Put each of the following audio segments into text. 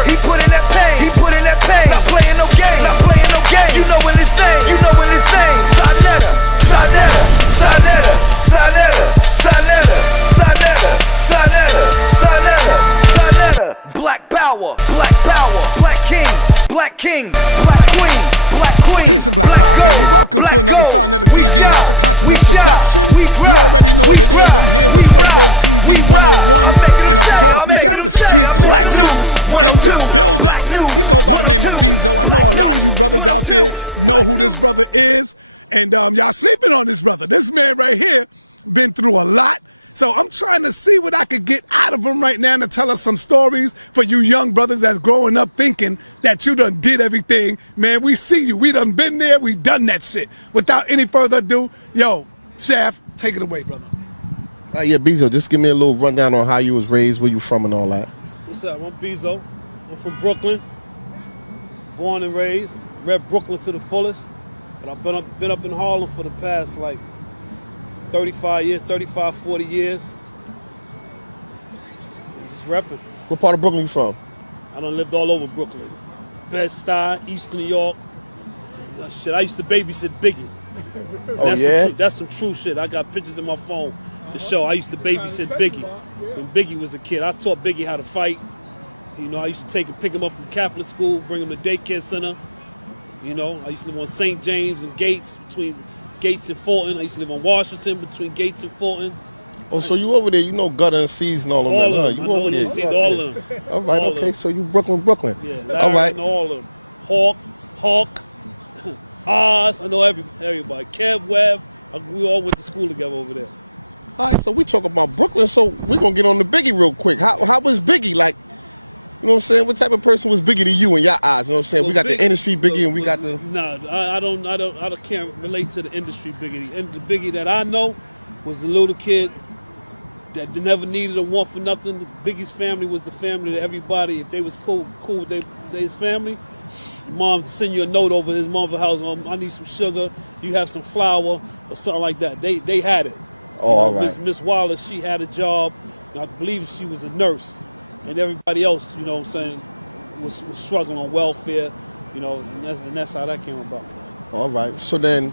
work. He put in that pain. He put in that pain. Not playing no game. Not playing no game. You know in his name. You know in his name. Sonetta. Sonetta. Sonetta. Sonetta. Sonetta. Sonetta. Sonetta. Sonetta. Sonetta. Black power. Black power. Black king. Black king. Black queen. Black queen. Peace and black power family. Welcome to another Sonetta TV House of Consciousness production. You already know what it is. I'm here with Stay Woke TV 101. And of course, we got the street legend in the building. He go by the name of Bezo. I know a lot of you brothers out there know who this brother is. And y'all sleeping on this brother. This man right here been through a lot. So I'm trying to see what I could get out of him right now to tell us some stories for you young brothers that's growing up thinking that you done did everything. Man, we see you. We done been there. We done that shit. Without any further ado, yo, Shaft, take it away, brother. Yeah, Bezo, just give me a little rundown on how you was raised, where you from and all that. What's up? I'm Bezo. I'm from Brooklyn. Born and raised. Rep Brooklyn to the fullest. But I've been up in Harlem for the past, 35 years, 35, 40 years. Just repping. What part of Brooklyn you from? I done lived all over Brooklyn. Bed-Stuy, East New York. Shit, I used to babysit Biggie. Oh, yeah? That's some true shit. I got pictures in my phone to show. I used to babysit Biggie when Biggie was a kid. I taught Biggie how to fight. You know, I used to pick him up from Catholic school, bring him to daycare center. You know, I used to live on St. James and Gates, between Gates and Fulton. I used to live on Washington between Gates and Fulton. Oh, so you over there, you know Gutter and Seas and all of them, all huh? of them. You over there. Seas, all of them. All right, all okay, so you Brooklyn. Yeah, Larry, all right. I know all of them. Hawk, Oz, I know everybody. Kev, Webb, we all went to school together over there. All right, so we talk about Brooklyn, so we're going to get on to Biggie real quick. How was Biggie? Like, you know what I'm saying? What type of person was Biggie to you in your eyes? You know what I'm saying? Well, we got the industry Biggie and we got the... Nah, I can't relate to the industry Biggie. And the Biggie that I know was the little kid that never needed or want for nothing. Biggie's family was the family that everybody, if they was cool with his family, moms send you a note over his mother's house, I need some sugar, you have some flour, or something like that. They had it. Oh, all right. Miss Wallace, she had a job. I believe she was a nurse. And everybody else, you know what I'm saying, was struggling on welfare, you know, and that's how that came about. All right. So then,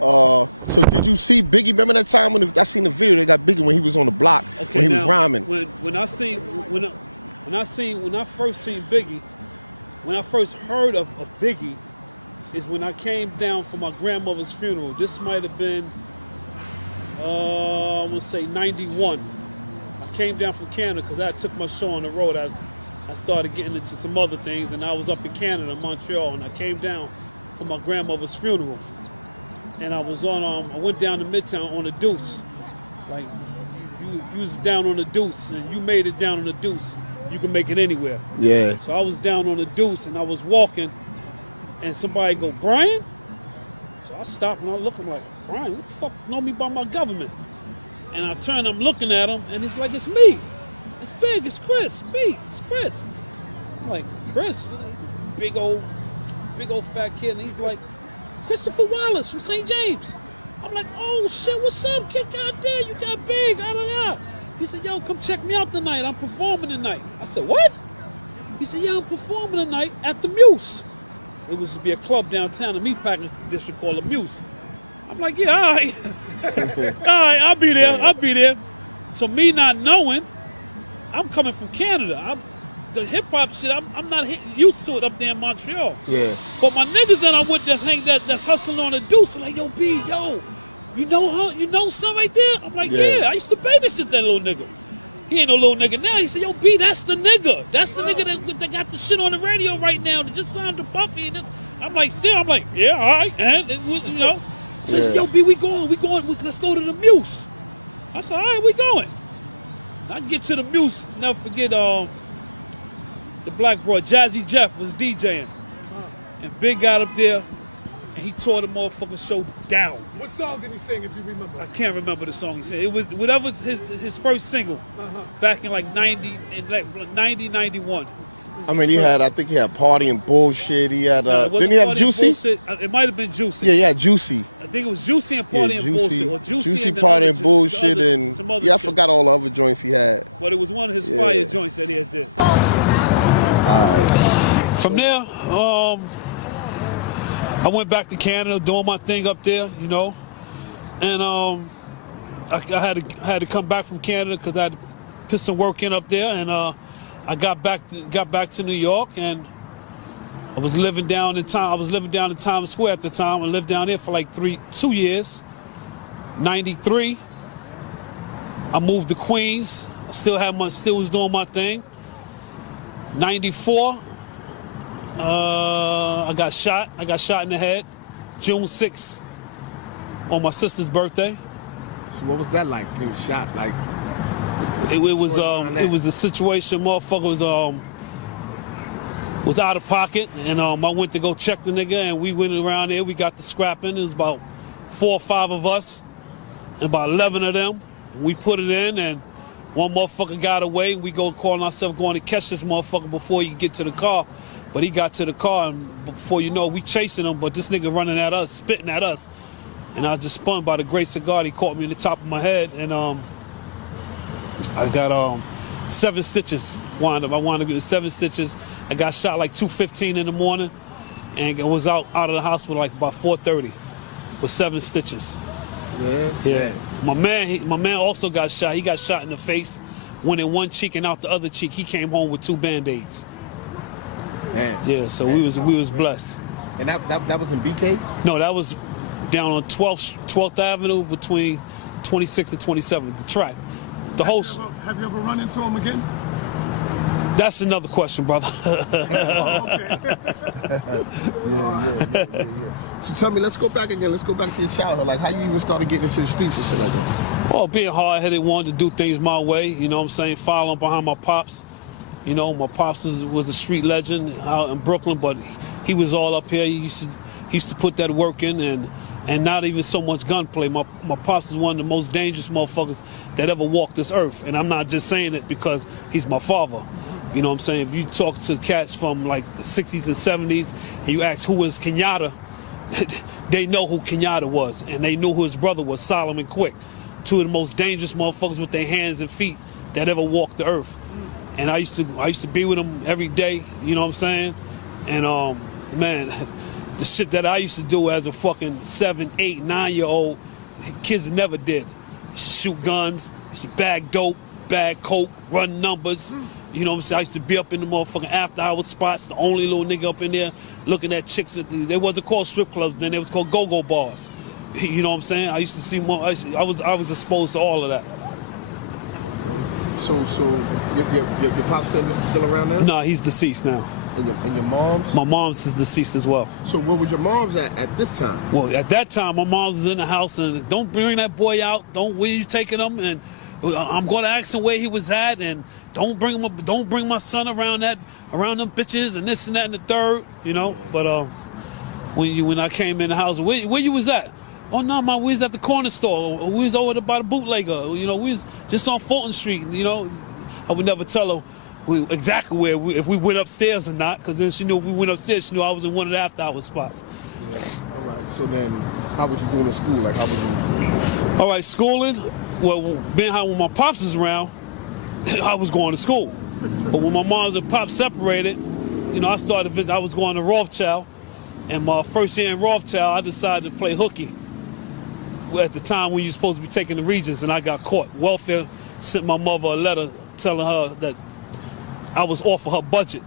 so did you see Biggie? Remember that time when I seen the video they got Biggie when he was on the block, when he was rhyming? When I first seen Biggie, when I first heard of Biggie, is when I came down for my grandmother's funeral. This might have been, I want to say 91. Came down from Canada because I took my show on the road. I started getting into some other things, and I was up in Canada, Montreal, and I came down for my grandmother's funeral. And I was on, I went down to Midtown on the Deuce. Like, if you was down on the Deuce and you made it down on the Deuce, you can make it anywhere. Yeah. So I was down on the Deuce, and I was walking, and somebody go, Brian? So I stopped and I look, I'm like, Brian, who the fuck know me by my government? And I turn, I'm looking at him, and he's like, it's me. It's Big, it's Chris, it's Chris. I'm like, Chris? Big old fat kid. And he's like, Christopher Wallace from St. James. I'm like, oh shit, what's up, kid? Goddamn, you got Big. He said, yo, come check me out tonight. I'm performing tonight. I said, what? He said, yeah, I'm performing tonight at the Muse. It was to be a club downtown in the Meatpacking District called the Muse. I'm like, yeah, all right. All right, I'll be there. So me not knowing, I'm coming from Canada. The hip-hop shit, I'm not used to it up there in Montreal. Yeah. But my niggas that I'm with that's hustling on the Deuce, I'm like, yo, B, you know her? You know something right there? I'm like, yeah, I used to babysit that little nigga. He ain't no little nigga now. He said, yo, B, that's the nigga. That's the nigga that got the shit on the radio right now that just signed to Buffy. And I'm like, yeah, all right. And you know. So he said, yo, B, we going, let's go to the Muse. I said, all right, we going. I get to the Muse, never forget the black boy, Jazzy Jeff, was DJing. And Big got up there, and he tore the motherfucking show down. What song did he sing, if you remember? I can't remember the song he sang. It was whatever his first single, back in 90, 91. I mean, I think he had Party and Bullshit. He had, didn't he have Juicy? Bullshit. It might have been Juicy. Yeah, he had Juicy. I think it was Juicy and Party and Bullshit. Or Juicy Party and Bullshit, and I forgot all the other joints he had. But it was one of his fire joints that he had did. From there, I went back to Canada, doing my thing up there, you know, and I had to come back from Canada because I had to put some work in up there, and I got back to New York, and I was living down in Times Square at the time. I lived down there for like 2 years. 93, I moved to Queens. I still was doing my thing. 94, I got shot. I got shot in the head, June 6th, on my sister's birthday. So what was that like? Getting shot, like? It was a situation. Motherfucker was out of pocket, and I went to go check the nigga, and we went around there. We got the scrapping. It was about 4 or 5 of us, and about 11 of them. We put it in, and one motherfucker got away. We go calling ourselves going to catch this motherfucker before he get to the car. But he got to the car, and before you know, we chasing him. But this nigga running at us, spitting at us, and I just spun. By the grace of God, he caught me in the top of my head, and I got 7 stitches. I wound up getting 7 stitches. I got shot like 2:15 in the morning, and I was out of the hospital like about 4:30 with 7 stitches. Yeah. My man also got shot. He got shot in the face, went in one cheek and out the other cheek. He came home with 2 Band-Aids. Yeah, so we was blessed. And that was in BK? No, that was down on 12th Avenue between 26th and 27th, the track. Have you ever run into him again? That's another question, brother. So tell me, let's go back again. Let's go back to your childhood. Like, how you even started getting into the streets and shit like that? Well, being hard-headed, wanted to do things my way. You know what I'm saying? Following behind my pops. You know, my pops was a street legend out in Brooklyn, but he was all up here. He used to put that work in, and not even so much gunplay. My pops is one of the most dangerous motherfuckers that ever walked this earth. And I'm not just saying it because he's my father. You know what I'm saying? If you talk to cats from like the 60s and 70s and you ask who was Kenyatta, they know who Kenyatta was. And they knew who his brother was, Solomon Quick. 2 of the most dangerous motherfuckers with their hands and feet that ever walked the earth. And I used to be with them every day, you know what I'm saying? And man, the shit that I used to do as a fucking 7, 8, 9-year-old, kids never did. Used to shoot guns, used to bag dope, bag coke, run numbers. You know what I'm saying? I used to be up in the motherfucking after-hour spots, the only little nigga up in there looking at chicks. They wasn't called strip clubs then, they was called go-go bars. You know what I'm saying? I used to see more. I was exposed to all of that. So your pop's still around now? No, he's deceased now. And your mom's? My mom's is deceased as well. So where was your mom's at this time? Well, at that time, my mom's was in the house, and don't bring that boy out. Where you taking him? And I'm going to ask him where he was at, and don't bring my son around them bitches and this and that and the third, you know. But when I came in the house, where you was at? Oh no, we was at the corner store. We was over there by the bootlegger. You know, we was just on Fulton Street. You know, I would never tell her exactly where if we went upstairs or not, because then she knew if we went upstairs, she knew I was in one of the after-hour spots. Yeah. All right. So then, how was you doing in school? Like, how was you? All right, schooling. Well, being how when my pops was around, I was going to school. But when my moms and pops separated, you know, I was going to Rothschild, and my first year in Rothschild, I decided to play hooky. At the time when you're supposed to be taking the Regents, and I got caught. Welfare sent my mother a letter telling her that I was off of her budget.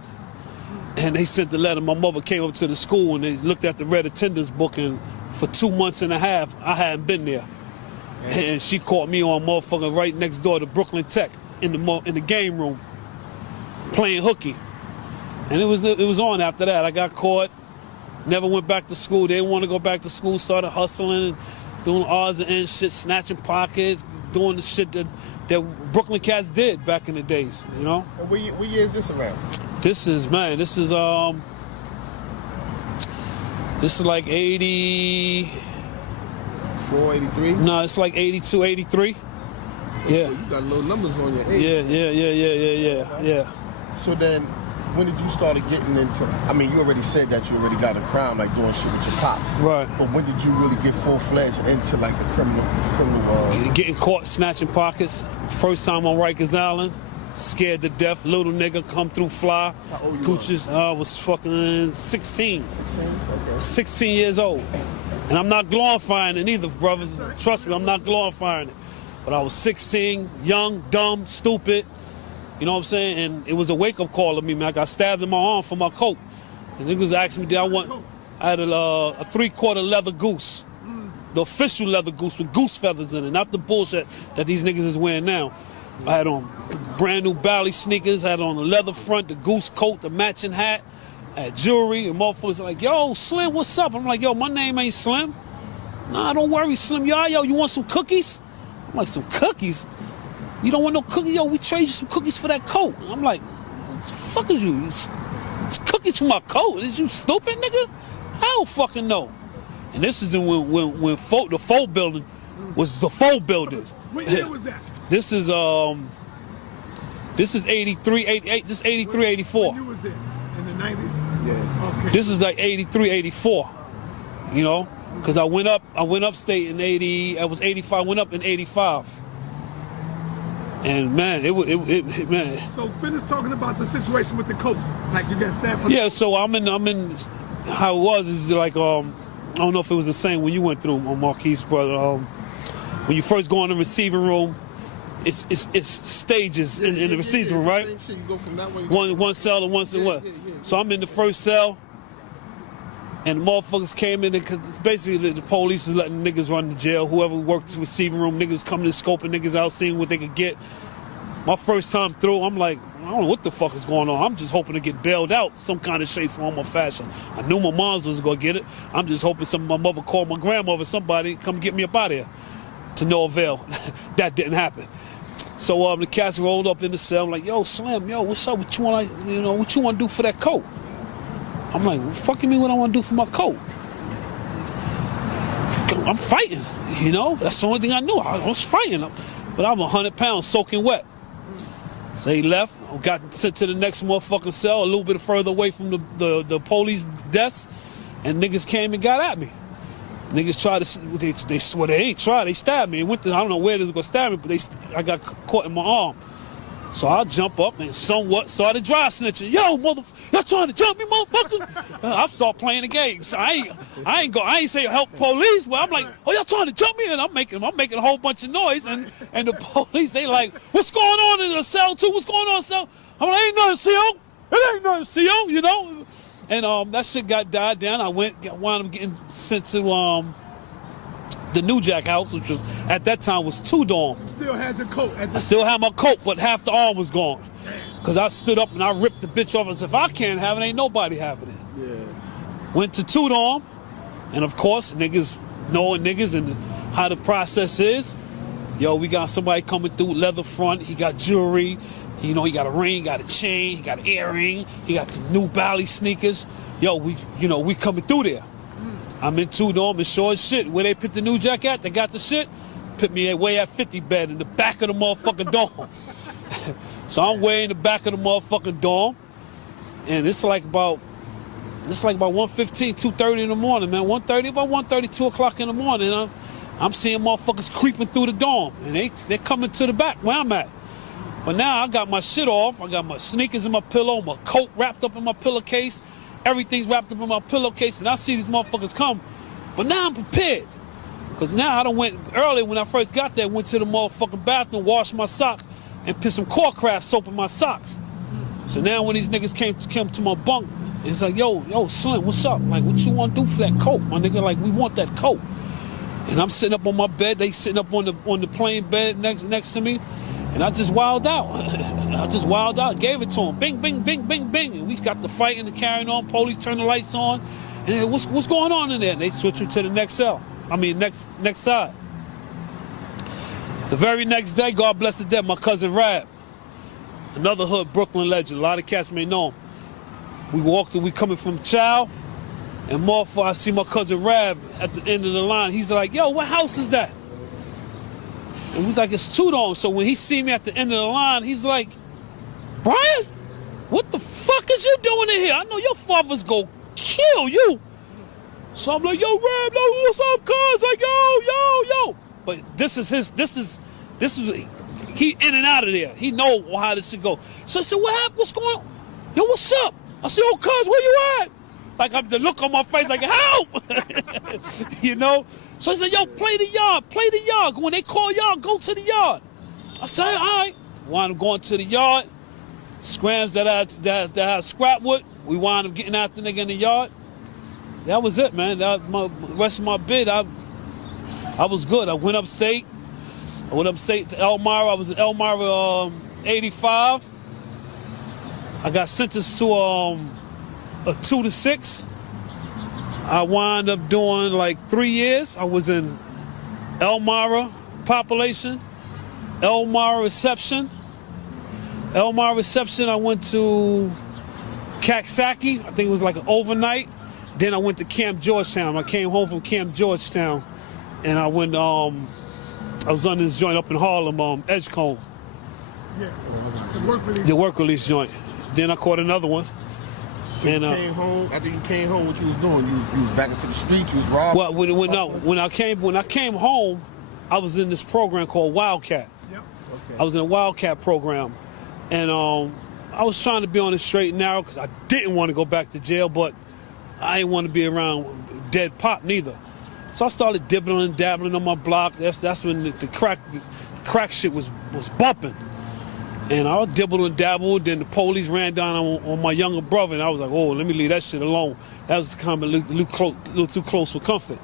And they sent the letter. My mother came up to the school and they looked at the red attendance book, and for 2 months and a half, I hadn't been there. And she caught me on motherfucker right next door to Brooklyn Tech in the game room playing hooky. And it was on after that. I got caught, never went back to school. They didn't want to go back to school, started hustling and doing odds and ends shit, snatching pockets, doing the shit that Brooklyn cats did back in the days, you know? And what year is this around? This is like 84, 83? No, it's like 82, 83. Oh, yeah. So you got low numbers on your age. Yeah. So then, when did you start getting into, I mean, you already said that you already got a crime, like doing shit with your pops. Right. But when did you really get full-fledged into, like, the criminal world? Getting caught snatching pockets. First time on Rikers Island. Scared to death, little nigga come through fly. How old you Gucci's, I was fucking 16. 16? Okay. 16 years old. And I'm not glorifying it either, brothers. Trust me, I'm not glorifying it. But I was 16, young, dumb, stupid. You know what I'm saying? And it was a wake-up call to me, man. I got stabbed in my arm for my coat. And niggas asked me, I had a 3/4 leather goose. The official leather goose with goose feathers in it, not the bullshit that these niggas is wearing now. I had on brand new Bally sneakers, had on the leather front, the goose coat, the matching hat, I had jewelry, and motherfuckers like, yo, Slim, what's up? I'm like, yo, my name ain't Slim. Nah, don't worry, Slim. Yo, you want some cookies? I'm like, some cookies? You don't want no cookies? Yo, we trade you some cookies for that coat. I'm like, what the fuck is you? It's cookies for my coat? Is you stupid, nigga? I don't fucking know. And this is when the Fold building was the Fold building. What year was that? This is 83, 88, this is 83, 84. When you was there? In the 90s? Yeah. Okay. This is like 83, 84. You know? Because I went upstate in 80, I was 85, went up in 85. And man, man. So finish talking about the situation with the coat. Like you got stabbed for Yeah, so I'm in how it was like I don't know if it was the same when you went through Marquise, but when you first go in the receiving room, it's stages in the receiving room, right? Same shit. You go from that one. One cell to one cell. What? So I'm in the first cell, and the motherfuckers came in because basically the police was letting niggas run to jail. Whoever worked the receiving room, niggas coming and scoping niggas out, seeing what they could get. My first time through, I'm like, I don't know what the fuck is going on. I'm just hoping to get bailed out some kind of shape, form, or fashion. I knew my mom's was gonna get it. I'm just hoping my mother called my grandmother, somebody come get me up out of here. To no avail. That didn't happen. So the cats rolled up in the cell. I'm like, yo, Slim, yo, what's up? What you want to do for that coat? I'm like, fuck you mean what I want to do for my coat? I'm fighting, you know? That's the only thing I knew. I was fighting. But I'm 100 pounds soaking wet. So he left. I got sent to the next motherfucking cell, a little bit further away from the police desk, and niggas came and got at me. Niggas tried to, they swear they ain't tried. They stabbed me. I don't know where they was gonna stab me, but I got caught in my arm. So I jump up and somewhat started dry snitching. Yo, y'all trying to jump me, motherfucker? I start playing the game. So I ain't say help police, but I'm like, oh, y'all trying to jump me? And I'm making a whole bunch of noise, and the police, they like, what's going on in the cell too? What's going on, cell? I'm like, ain't nothing, CO. It ain't nothing, CO, you know? And that shit got died down. I wound up getting sent to the New Jack house, which was at that time was 2 dorm. Still had your coat at the I still had my coat, but half the arm was gone. Cause I stood up and I ripped the bitch off and said, if I can't have it, ain't nobody having it. Yeah. Went to 2 dorm, and of course, niggas knowing niggas and how the process is. Yo, we got somebody coming through leather front. He got jewelry. You know, he got a ring, got a chain, he got an earring, he got the new Bally sneakers. Yo, we coming through there. I'm in 2 dorm and sure as shit. Where they put the New Jack at, they got the shit. Put me way at 50 bed in the back of the motherfucking dorm. So I'm way in the back of the motherfucking dorm. And it's like about 1:15, 2:30 in the morning, man. 1:30, 2 o'clock in the morning. I'm seeing motherfuckers creeping through the dorm. And they coming to the back where I'm at. But now I got my shit off. I got my sneakers in my pillow, my coat wrapped up in my pillowcase. Everything's wrapped up in my pillowcase, and I see these motherfuckers come. But now I'm prepared. Because now I done went earlier when I first got there, went to the motherfucking bathroom, washed my socks, and put some Corecraft soap in my socks. So now when these niggas came to my bunk, it's like, yo, Slim, what's up? Like, what you want to do for that coat? My nigga, like, we want that coat. And I'm sitting up on my bed. They sitting up on the plain bed next to me. And I just wilded out. Gave it to him. Bing, bing, bing, bing, bing. And we got the fighting and carrying on. Police turned the lights on. And they, what's going on in there? And they switched it to the next cell. Next side. The very next day, God bless the dead, my cousin Rab. Another hood Brooklyn legend. A lot of cats may know him. We coming from Chow. And motherfucker, I see my cousin Rab at the end of the line. He's like, yo, what house is that? And he's like, it's 2 dorms. So when he see me at the end of the line, he's like, Brian, what the fuck is you doing in here? I know your father's gonna kill you. So I'm like, yo, Rab, what's up, cuz? Like, yo. But this is he in and out of there. He know how this shit go. So I said, what happened? What's going on? Yo, what's up? I said, yo, cuz, where you at? Like, I'm the look on my face like, help! You know? So I said, yo, play the yard. When they call yard, go to the yard. I said, all right. Wound up going to the yard. Scrams that I scrap with. We wound up getting out the nigga in the yard. That was it, man. The rest of my bid, I was good. I went upstate. To Elmira. I was in Elmira 85. I got sentenced to a 2 to 6. I wound up doing like 3 years. I was in Elmira population, Elmira reception. I went to Kaksaki. I think it was like an overnight. Then I went to Camp Georgetown. I came home from Camp Georgetown, and I went. I was on this joint up in Harlem, Edgecombe. Yeah, the work release. The work release joint. Then I caught another one. So and you came home. After you came home, what you was doing? You was back into the streets. You was robbing. Well, when I came home, I was in this program called Wildcat. Yep. Okay. I was in a Wildcat program, and I was trying to be on the straight and narrow because I didn't want to go back to jail, but I didn't want to be around dead pop neither. So I started dibbling and dabbling on my block. That's when the crack shit was bumping. And I dibbled and dabbled. Then the police ran down on my younger brother, and I was like, "Oh, let me leave that shit alone." That was kind of a little too close for comfort.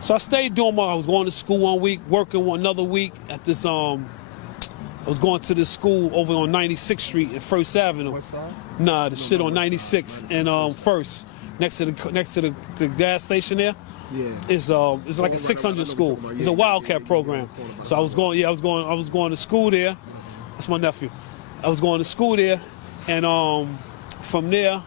So I stayed doing I was going to school 1 week, working another week at this. I was going to this school over on 96th Street at First Avenue. West side? Nah, the shit on 96 and First, next to the gas station there. Yeah. It's like a 600 school. It's a Wildcat program. So I was going to school there. That's my nephew. I was going to school there, and from there,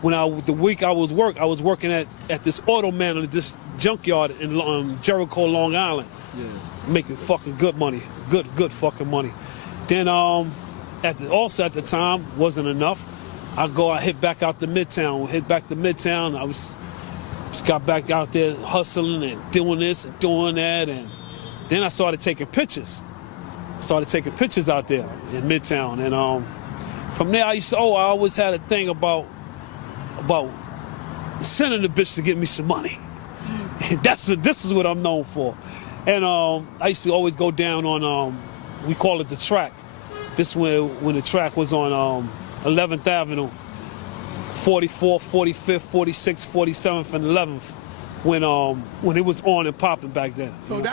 the week I was working at this auto man at this junkyard in Jericho, Long Island, making fucking good money, good fucking money. Then at the time wasn't enough. I hit back out to Midtown. I just got back out there hustling and doing this and doing that, and then I started taking pictures. Out there in Midtown, and from there I always had a thing about sending the bitch to get me some money. This is what I'm known for. And I used to always go down on we call it the track. This when the track was on 11th Avenue, 44th, 45th, 46th, 47th, and 11th, when it was on and popping back then. You know.